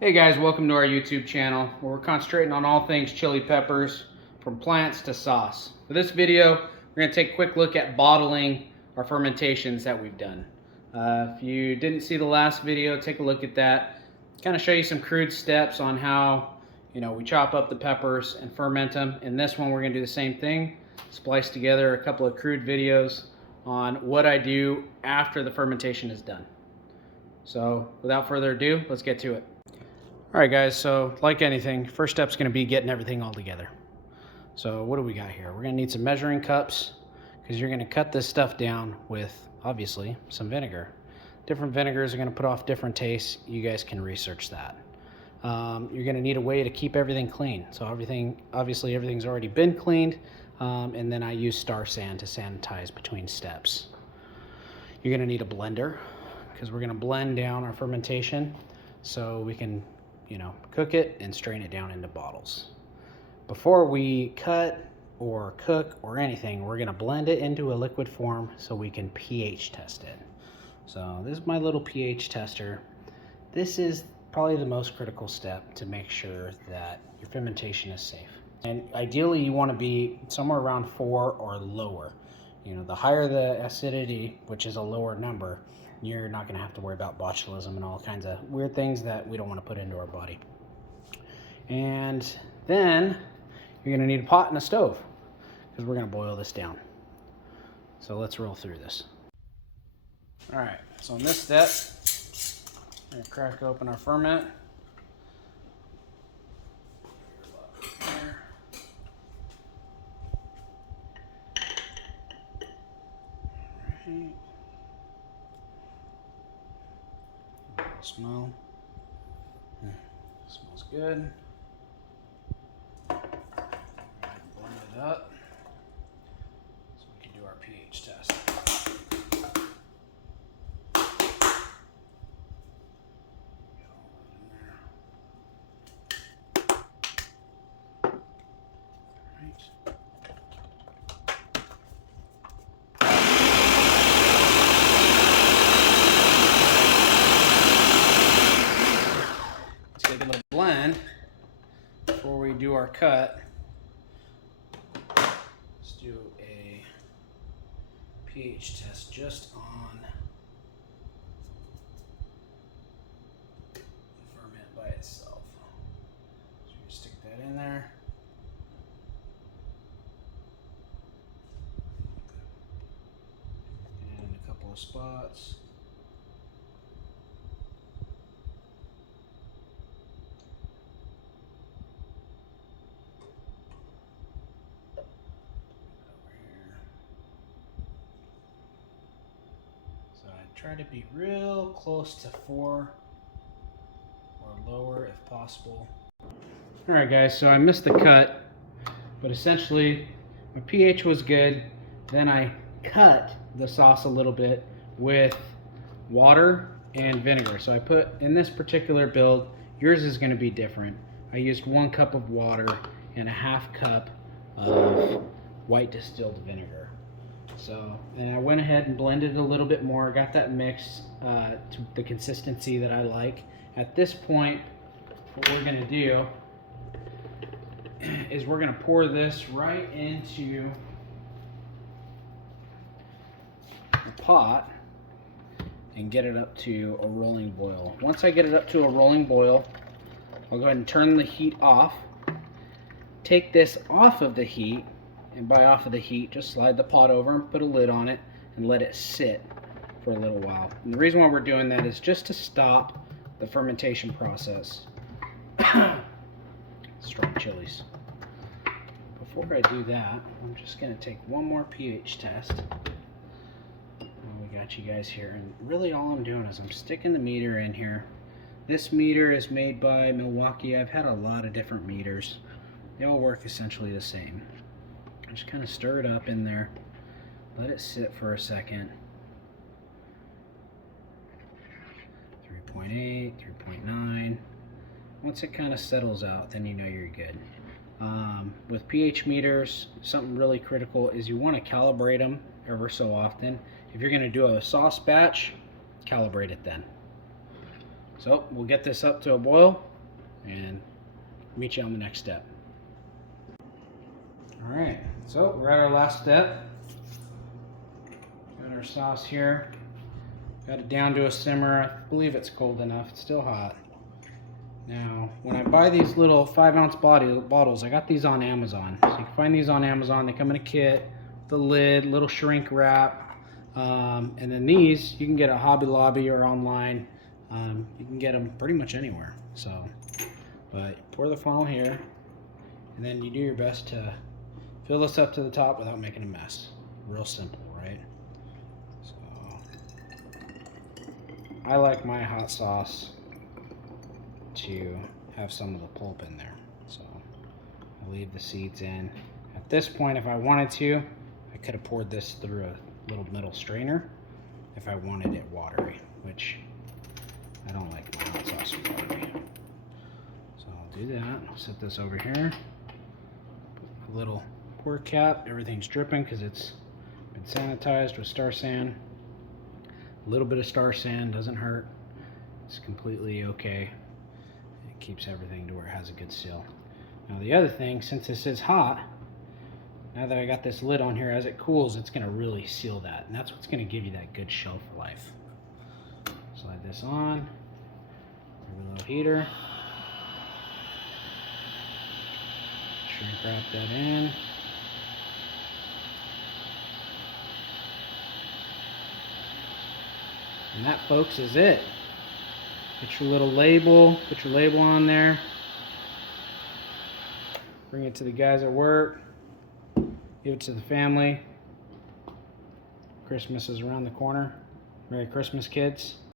Hey guys, welcome to our YouTube channel where we're concentrating on all things chili peppers from plants to sauce. For this video, we're going to take a quick look at bottling our fermentations that we've done. If you didn't see the last video, take a look at that. Kind of show you some crude steps on how we chop up the peppers and ferment them. In this one, we're going to do the same thing. Splice together a couple of crude videos on what I do after the fermentation is done. So without further ado, let's get to it. Alright guys, so like anything, first step's going to be getting everything all together. So what do we got here? We're going to need some measuring cups because you're going to cut this stuff down with, obviously, some vinegar. Different vinegars are going to put off different tastes. You guys can research that. You're going to need a way to keep everything clean. So obviously everything's already been cleaned, and then I use Star San to sanitize between steps. You're going to need a blender because we're going to blend down our fermentation so we can cook it and strain it down into bottles. Before we cut or cook or anything, we're gonna blend it into a liquid form so we can pH test it. So this is my little pH tester. This is probably the most critical step to make sure that your fermentation is safe. And ideally you wanna be somewhere around 4 or lower. The higher the acidity, which is a lower number, you're not going to have to worry about botulism and all kinds of weird things that we don't want to put into our body. And then you're going to need a pot and a stove because we're going to boil this down. So let's roll through this. All right, so in this step, we're going to crack open our ferment. Right. Smell. Smells good. Blend it up so we can do our pH test. Blend before we do our cut. Let's do a pH test just on the ferment by itself. So you stick that in there. And a couple of spots. Try to be real close to 4 or lower if possible. Alright guys, so I missed the cut, but essentially my pH was good. Then I cut the sauce a little bit with water and vinegar. So I put, in this particular build, yours is going to be different. I used 1 cup of water and a ½ cup of white distilled vinegar. So then I went ahead and blended a little bit more, got that mix to the consistency that I like. At this point, what we're going to do is we're going to pour this right into the pot and get it up to a rolling boil. Once I get it up to a rolling boil, I'll go ahead and turn the heat off, take this off of the heat. And by off of the heat, just slide the pot over and put a lid on it and let it sit for a little while. And the reason why we're doing that is just to stop the fermentation process. Strong chilies. Before I do that, I'm just going to take one more pH test. We got you guys here, and really all I'm doing is I'm sticking the meter in here. This meter is made by Milwaukee. I've had a lot of different meters. They all work essentially the same. Just kind of stir it up in there, let it sit for a second. 3.8, 3.9. Once it kind of settles out, then you know you're good. With pH meters, something really critical is you want to calibrate them ever so often. If you're going to do a sauce batch, calibrate it then. So we'll get this up to a boil and meet you on the next step. All right, so we're at our last step. Got our sauce here. Got it down to a simmer. I believe it's cold enough. It's still hot. Now, when I buy these little 5-ounce bottles, I got these on Amazon. So you can find these on Amazon. They come in a kit, the lid, little shrink wrap. And then these, you can get at Hobby Lobby or online. You can get them pretty much anywhere. So, but pour the funnel here, and then you do your best to fill this up to the top without making a mess. Real simple, right? So, I like my hot sauce to have some of the pulp in there. So, I leave the seeds in. At this point, if I wanted to, I could have poured this through a little metal strainer if I wanted it watery, which I don't like my hot sauce watery. So I'll do that. I'll set this over here. Put a little pour cap. Everything's dripping because it's been sanitized with Star San. A little bit of Star San doesn't hurt. It's completely okay. It keeps everything to where it has a good seal. Now the other thing, since this is hot, now that I got this lid on here, as it cools, it's going to really seal that. And that's what's going to give you that good shelf life. Slide this on. A little heater. Shrink wrap that in. And that, folks, is it. Get your little label. Put your label on there. Bring it to the guys at work. Give it to the family. Christmas is around the corner. Merry Christmas, kids.